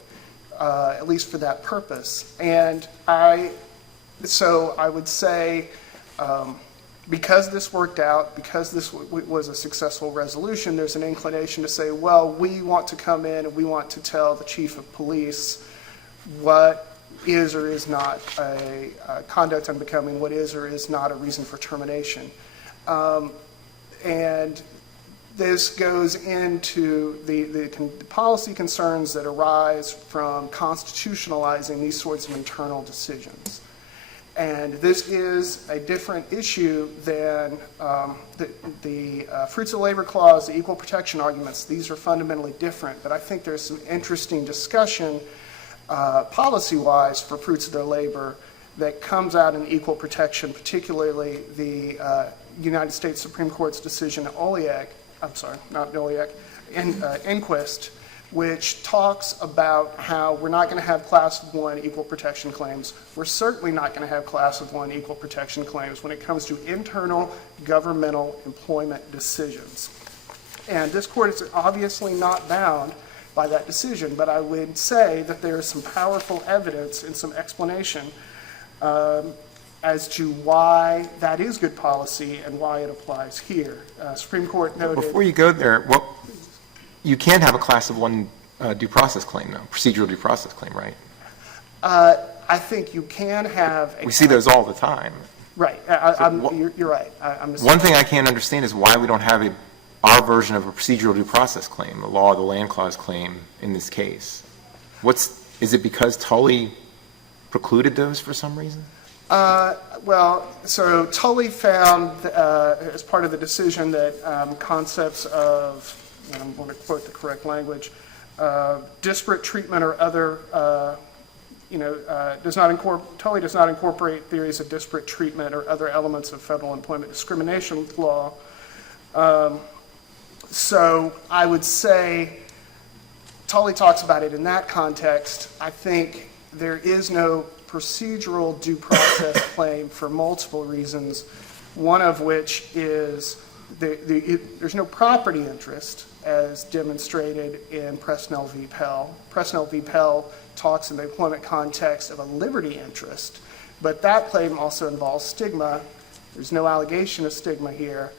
at least for that purpose. And so I would say, because this worked out, because this was a successful resolution, there's an inclination to say, well, we want to come in and we want to tell the chief of police what is or is not a conduct unbecoming, what is or is not a reason for termination. And this goes into the policy concerns that arise from constitutionalizing these sorts of internal decisions. And this is a different issue than the Fruits of Labor Clause, the equal protection arguments. These are fundamentally different, but I think there's some interesting discussion policy-wise for fruits of their labor that comes out in equal protection, particularly the United States Supreme Court's decision, Inquist, which talks about how we're not going to have class of one equal protection claims. We're certainly not going to have class of one equal protection claims when it comes to internal governmental employment decisions. And this court is obviously not bound by that decision, but I would say that there is some powerful evidence and some explanation as to why that is good policy and why it applies here. Supreme Court noted... Before you go there, well, you can have a class of one due process claim, though, procedural due process claim, right? I think you can have... We see those all the time. Right. You're right. One thing I can't understand is why we don't have our version of a procedural due process claim, the law of the land clause claim in this case. Is it because Tully precluded those for some reason? Well, so Tully found, as part of the decision, that concepts of, and I'm going to quote the correct language, disparate treatment or other, Tully does not incorporate theories of disparate treatment or other elements of federal employment discrimination law. So I would say Tully talks about it in that context. I think there is no procedural due process claim for multiple reasons, one of which is there's no property interest as demonstrated in Presnell v. Pell. Presnell v. Pell talks in the employment context of a liberty interest, but that claim also involves stigma. There's no allegation of stigma here,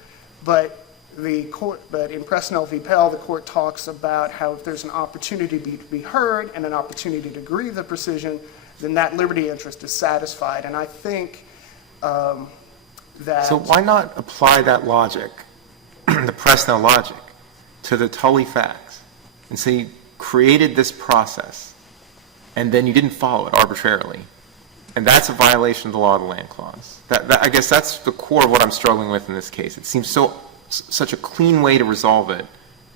but in Presnell v. Pell, the court talks about how if there's an opportunity to be heard and an opportunity to agree the precision, then that liberty interest is satisfied. And I think that... So why not apply that logic, the Presnell logic, to the Tully facts and say you created this process and then you didn't follow it arbitrarily, and that's a violation of the law of the land clause. I guess that's the core of what I'm struggling with in this case. It seems such a clean way to resolve it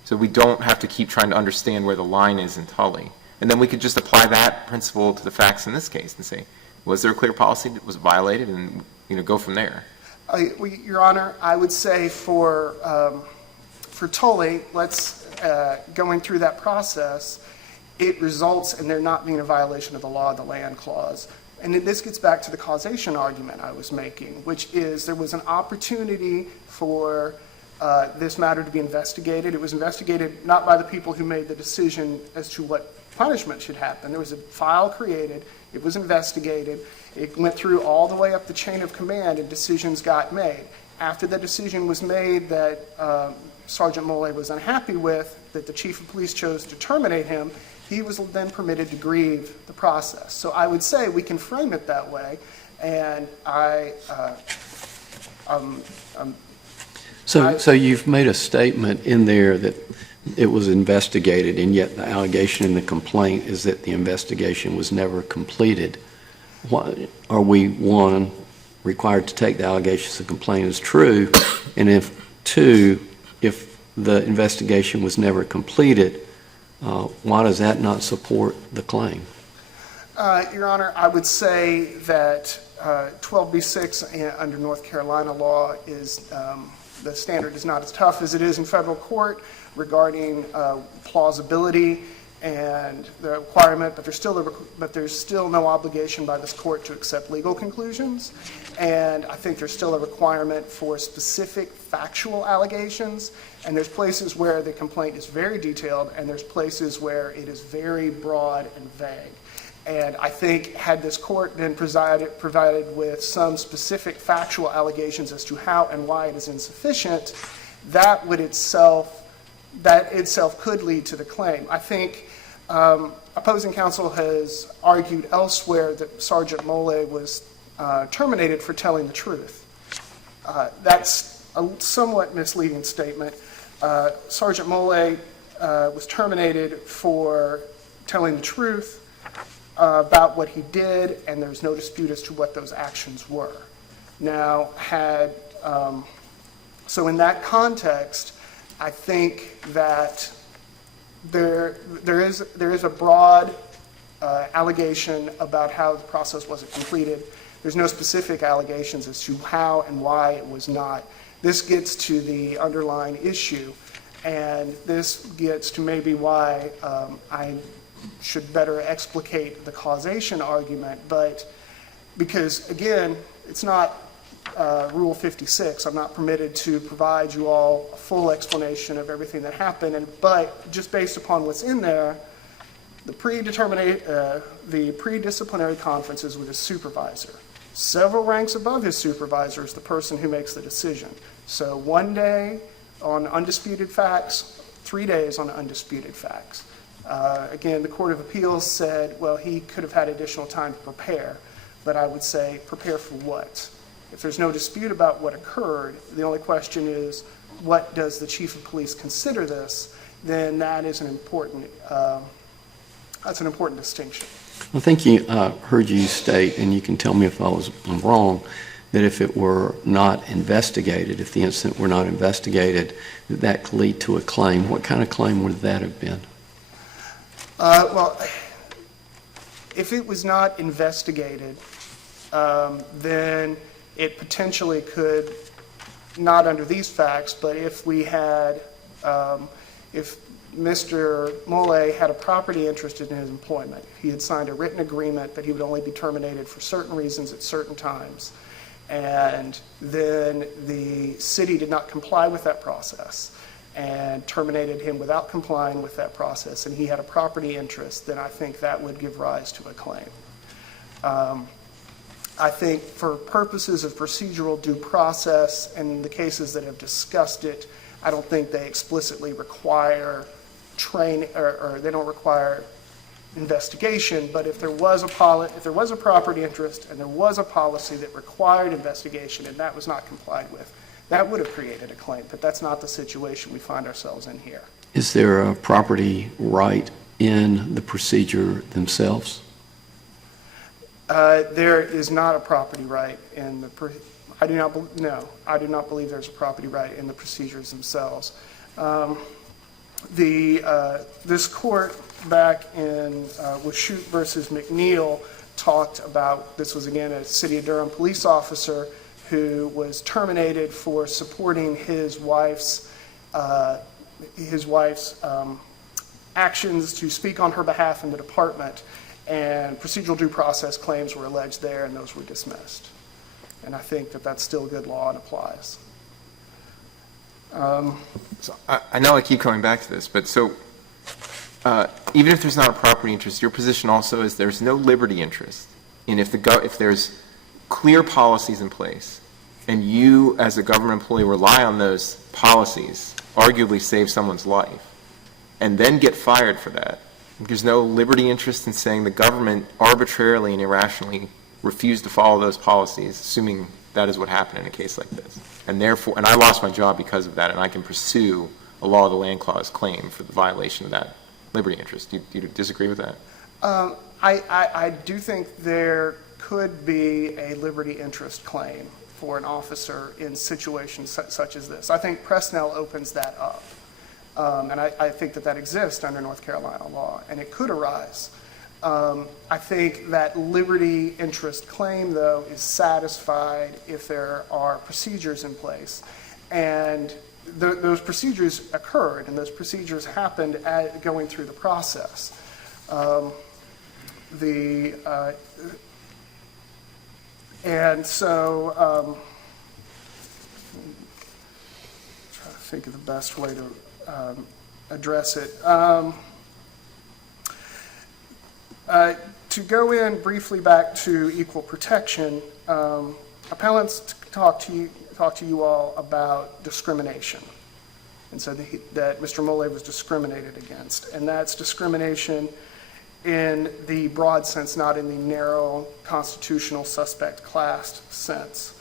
so we don't have to keep trying to understand where the line is in Tully. And then we could just apply that principle to the facts in this case and say, was there a clear policy that was violated, and go from there. Your Honor, I would say for Tully, going through that process, it results in there not being a violation of the law of the land clause. And this gets back to the causation argument I was making, which is there was an opportunity for this matter to be investigated. It was investigated not by the people who made the decision as to what punishment should happen. There was a file created. It was investigated. It went through all the way up the chain of command, and decisions got made. After the decision was made that Sergeant Mole was unhappy with, that the chief of police chose to terminate him, he was then permitted to grieve the process. So I would say we can frame it that way, and So you've made a statement in there that it was investigated, and yet the allegation in the complaint is that the investigation was never completed. Why, are we, one, required to take the allegations of the complaint as true, and if the investigation was never completed, why does that not support the claim? Your Honor, I would say that 12b-6 under North Carolina law is the standard is not as tough as it is in federal court regarding plausibility and the requirement, but there's still no obligation by this court to accept legal conclusions, and I think there's still a requirement for specific factual allegations, and there's places where the complaint is very detailed, and there's places where it is very broad and vague. And I think had this court been provided with some specific factual allegations as to how and why it is insufficient, that itself could lead to the claim. I think opposing counsel has argued elsewhere that Sergeant Mole was terminated for telling the truth. That's a somewhat misleading statement. Sergeant Mole was terminated for telling the truth about what he did, and there's no dispute as to what those actions were. Now, so in that context, I think that there is a broad allegation about how the process wasn't completed. There's no specific allegations as to how and why it was not. This gets to the underlying issue, And this gets to maybe why I should better explicate the causation argument, but because, again, it's not Rule 56. I'm not permitted to provide you all a full explanation of everything that happened, but just based upon what's in there, the pre-disciplinary conferences with his supervisor. Several ranks above his supervisor is the person who makes the decision. So 1 day on undisputed facts, 3 days on undisputed facts. Again, the Court of Appeals said, well, he could have had additional time to prepare, but I would say prepare for what? If there's no dispute about what occurred, the only question is, what does the chief of police consider this? Then that is an important, that's an important distinction. I think you heard you state, and you can tell me if I'm wrong, that if it were not investigated, if the incident were not investigated, that could lead to a claim. What kind of claim would that have been? Well, if it was not investigated, then it potentially could, not under these facts, but if we had, if Mr. Mole had a property interest in his employment, he had signed a written agreement that he would only be terminated for certain reasons at certain times, and then the city did not comply with that process and terminated him without complying with that process, and he had a property interest, then I think that would give rise to a claim. I think for purposes of procedural due process and the cases that have discussed it, I don't think they explicitly require or they don't require investigation, but if there was a property interest and there was a policy that required investigation and that was not complied with, that would have created a claim, but that's not the situation we find ourselves in here. Is there a property right in the procedure themselves? There is not a property right in the, I do not believe there's a property right in the procedures themselves. This court back in Washute versus McNeil talked about, this was again a City of Durham police officer who was terminated for supporting his wife's actions to speak on her behalf in the department, and procedural due process claims were alleged there, and those were dismissed. And I think that that's still good law and applies. So I know I keep coming back to this, but so even if there's not a property interest, your position also is there's no liberty interest in if there's clear policies in place and you as a government employee rely on those policies, arguably save someone's life, and then get fired for that. There's no liberty interest in saying the government arbitrarily and irrationally refused to follow those policies, assuming that is what happened in a case like this. And therefore, and I lost my job because of that, and I can pursue a law of the land clause claim for the violation of that liberty interest. Do you disagree with that? I do think there could be a liberty interest claim for an officer in situations such as this. I think Presnell opens that up. And I think that exists under North Carolina law, and it could arise. I think that liberty interest claim, though, is satisfied if there are procedures in place. And those procedures occurred, and those procedures happened going through the process. And so, try to think of the best way to address it. To go in briefly back to equal protection, appellants talk to you all about discrimination, and said that Mr. Mole was discriminated against, and that's discrimination in the broad sense, not in the narrow constitutional suspect class sense.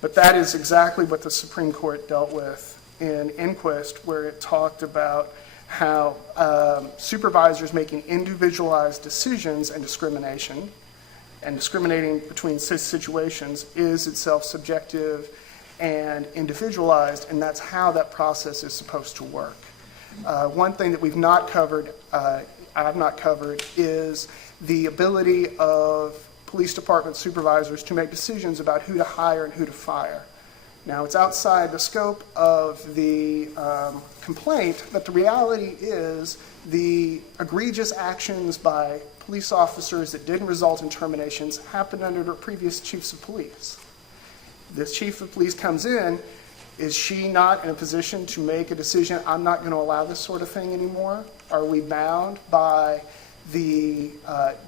But that is exactly what the Supreme Court dealt with in Inquest, where it talked about how supervisors making individualized decisions and discriminating between situations is itself subjective and individualized, and that's how that process is supposed to work. One thing that we've not covered, I've not covered, is the ability of police department supervisors to make decisions about who to hire and who to fire. Now, it's outside the scope of the complaint, but the reality is the egregious actions by police officers that didn't result in terminations happened under the previous chiefs of police. This chief of police comes in, is she not in a position to make a decision, I'm not going to allow this sort of thing anymore? Are we bound by the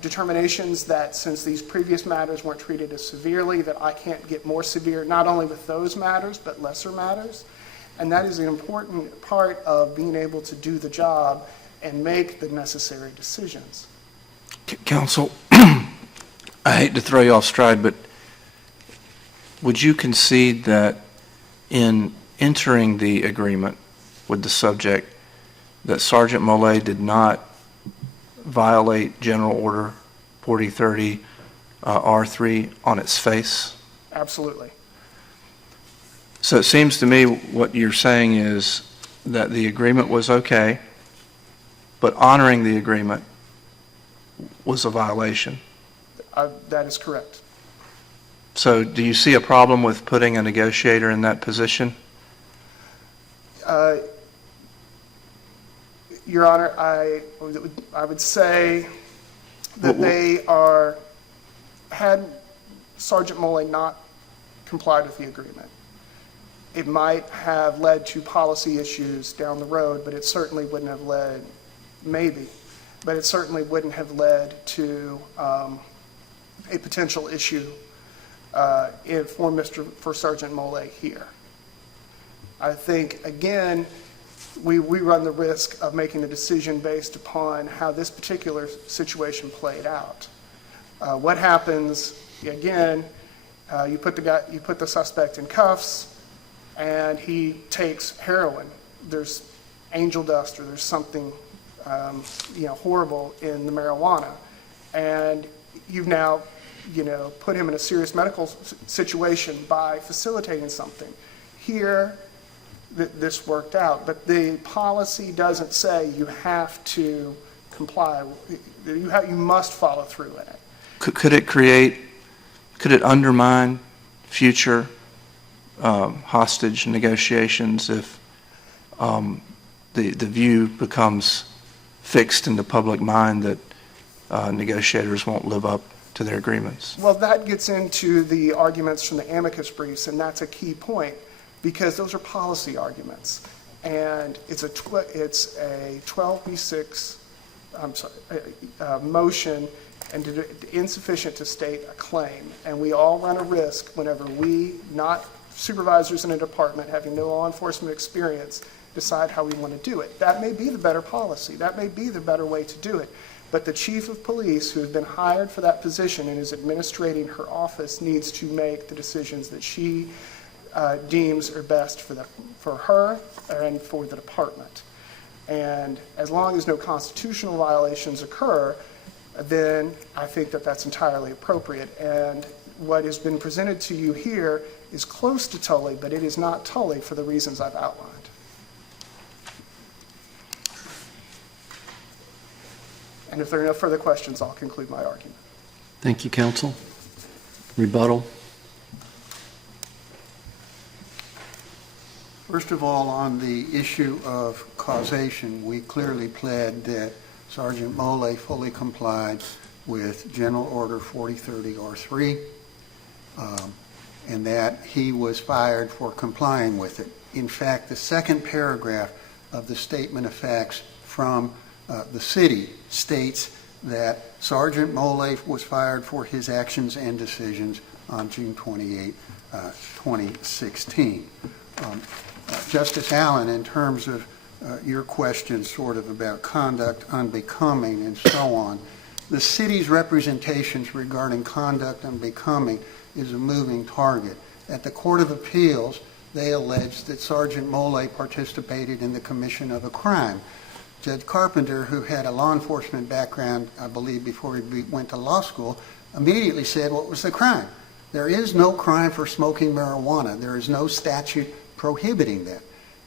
determinations that since these previous matters weren't treated as severely, that I can't get more severe, not only with those matters, but lesser matters? And that is an important part of being able to do the job and make the necessary decisions. Counsel, I hate to throw you off stride, but would you concede that in entering the agreement with the subject, that Sergeant Mollet did not violate General Order 4030 R3 on its face? Absolutely. So it seems to me what you're saying is that the agreement was okay, but honoring the agreement was a violation. That is correct. So do you see a problem with putting a negotiator in that position? Your Honor, I would say that had Sergeant Mollet not complied with the agreement, it might have led to policy issues down the road, but it certainly wouldn't have led, maybe, but it certainly wouldn't have led to a potential issue for Sergeant Mollet here. I think, again, we run the risk of making a decision based upon how this particular situation played out. What happens, again, you put the suspect in cuffs, and he takes heroin. There's angel dust, or there's something horrible in the marijuana, and you've now put him in a serious medical situation by facilitating something. Here, this worked out, but the policy doesn't say you have to comply. You must follow through in it. Could it undermine future hostage negotiations if the view becomes fixed in the public mind that negotiators won't live up to their agreements? Well, that gets into the arguments from the amicus briefs, and that's a key point, because those are policy arguments, and it's a 12b6 motion, and insufficient to state a claim. And we all run a risk whenever we, not supervisors in a department having no law enforcement experience, decide how we want to do it. That may be the better policy. That may be the better way to do it. But the chief of police, who has been hired for that position and is administrating her office, needs to make the decisions that she deems are best for her and for the department. And as long as no constitutional violations occur, then I think that that's entirely appropriate. And what has been presented to you here is close to Tully, but it is not Tully for the reasons I've outlined. And if there are no further questions, I'll conclude my argument. Thank you, counsel. Rebuttal. First of all, on the issue of causation, we clearly pled that Sergeant Mollet fully complied with General Order 4030 R3, and that he was fired for complying with it. In fact, the second paragraph of the statement of facts from the city states that Sergeant Mollet was fired for his actions and decisions on June 28, 2016. Justice Allen, in terms of your question sort of about conduct unbecoming and so on, the city's representations regarding conduct unbecoming is a moving target. At the Court of Appeals, they alleged that Sergeant Mollet participated in the commission of a crime. Judge Carpenter, who had a law enforcement background, I believe, before he went to law school, immediately said, what was the crime? There is no crime for smoking marijuana. There is no statute prohibiting that.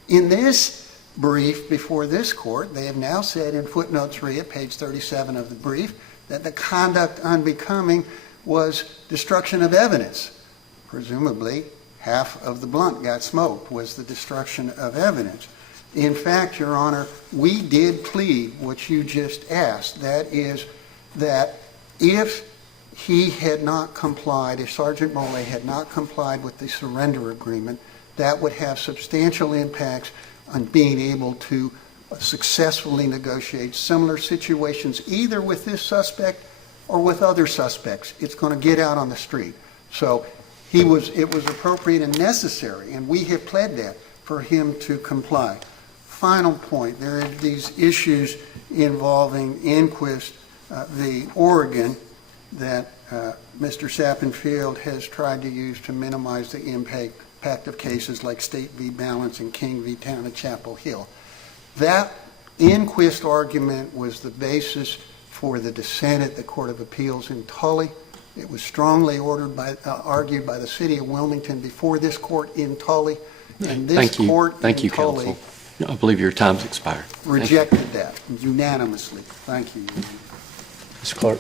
In this brief before this court, they have now said in footnote 3 at page 37 of the brief that the conduct unbecoming was destruction of evidence. Presumably, half of the blunt got smoked, was the destruction of evidence. In fact, Your Honor, we did plead what you just asked. That is that if he had not complied, if Sergeant Mole had not complied with the surrender agreement, that would have substantial impacts on being able to successfully negotiate similar situations, either with this suspect or with other suspects. It's going to get out on the street. So it was appropriate and necessary, and we have pled that, for him to comply. Final point, there are these issues involving Inquist v. Oregon that Mr. Sappenfield has tried to use to minimize the impact of cases like State v. Balance and King v. Town of Chapel Hill. That Inquist argument was the basis for the dissent at the Court of Appeals in Tully. It was strongly argued by the city of Wilmington before this court in Tully, and this court in Tully counsel. I believe your time's expired. rejected that unanimously. Thank you. Mr. Clerk.